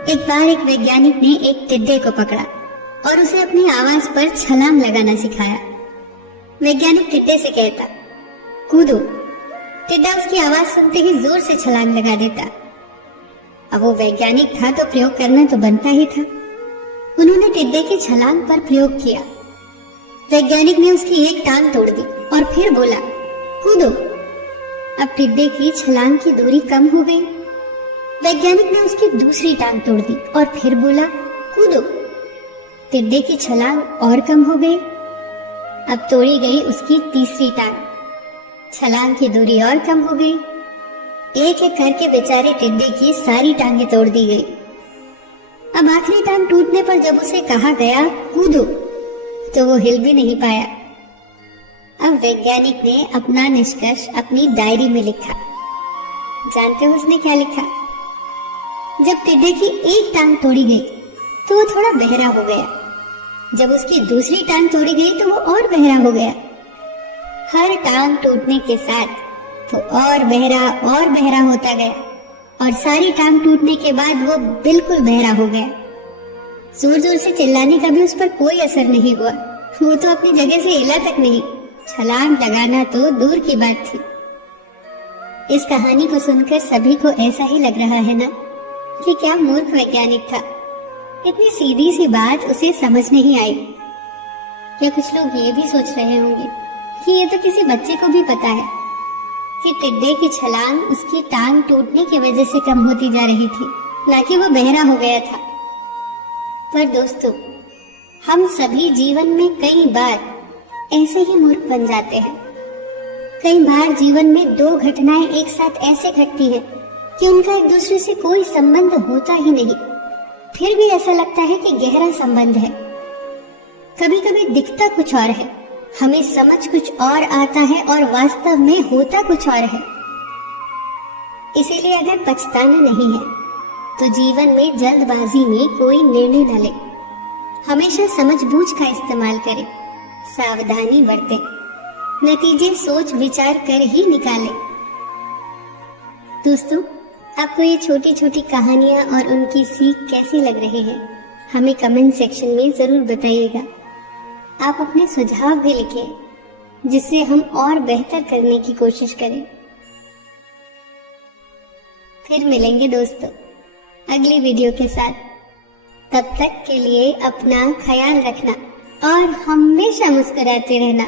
एक बार एक वैज्ञानिक ने एक टिड्डे को पकड़ा और उसे अपनी आवाज पर छलांग लगाना सिखाया। वैज्ञानिक टिड्डे से कहता, कूदो। टिड्डा उसकी आवाज सुनते ही जोर से छलांग लगा देता। अब वो वैज्ञानिक था तो प्रयोग करना तो बनता ही था। उन्होंने टिड्डे की छलांग पर प्रयोग किया। वैज्ञानिक ने उसकी एक टांग तोड़ दी और फिर बोला, कूदो। अब टिड्डे की छलांग की दूरी कम हो गई। वैज्ञानिक ने उसकी दूसरी टांग तोड़ दी और फिर बोला, कूदो। टिड्डे की छलांग और कम हो गई। अब तोड़ी गई उसकी तीसरी टांग। छलांग की दूरी और कम हो गई। एक एक करके बेचारे टिड्डे की सारी टांगें तोड़ दी गई। अब आखिरी टांग टूटने पर जब उसे कहा गया कूदो, तो वो हिल भी नहीं पाया। अब वैज्ञानिक ने अपना निष्कर्ष अपनी डायरी में लिखा। जानते हो उसने क्या लिखा? जब टिड्डे की एक टांग तोड़ी गई तो वो थोड़ा बहरा हो गया। जब उसकी दूसरी टांग तोड़ी गई तो वो और बहरा हो गया। हर टांग टूटने के साथ वो और बहरा होता गया और सारी टांग टूटने के बाद वो बिल्कुल बहरा हो गया। जोर जोर से चिल्लाने का भी उस पर कोई असर नहीं हुआ। वो तो अपनी जगह से हिला तक नहीं। छलांग लगाना तो दूर की बात थी। इस कहानी को सुनकर सभी को ऐसा ही लग रहा है ना कि क्या मूर्ख वैज्ञानिक था। इतनी सीधी सी बात उसे समझ नहीं आई। या कुछ लोग ये भी सोच रहे होंगे कि ये तो किसी बच्चे को भी पता है कि टिड्डे की छलांग उसकी टांग टूटने की वजह से कम होती जा रही थी, ना कि वो बहरा हो गया था। पर दोस्तों, हम सभी जीवन में कई बार ऐसे ही मूर्ख बन जाते हैं। कई बार जीवन में दो घटनाएं एक साथ ऐसे घटती हैं कि उनका एक दूसरे से कोई संबंध होता ही नहीं, फिर भी ऐसा लगता है कि गहरा संबंध है। कभी कभी दिखता कुछ और है, हमें समझ कुछ और आता है और वास्तव में होता कुछ और है। इसीलिए अगर पछताना नहीं है तो जीवन में जल्दबाजी में कोई निर्णय न ले। हमेशा समझबूझ का इस्तेमाल करें, सावधानी बरतें, नतीजे सोच विचार कर ही निकालें। दोस्तों, आपको ये छोटी छोटी कहानियां और उनकी सीख कैसी लग रही है, हमें कमेंट सेक्शन में जरूर बताइएगा। आप अपने सुझाव भी लिखें जिससे हम और बेहतर करने की कोशिश करें। फिर मिलेंगे दोस्तों अगली वीडियो के साथ। तब तक के लिए अपना ख्याल रखना और हमेशा मुस्कुराते रहना।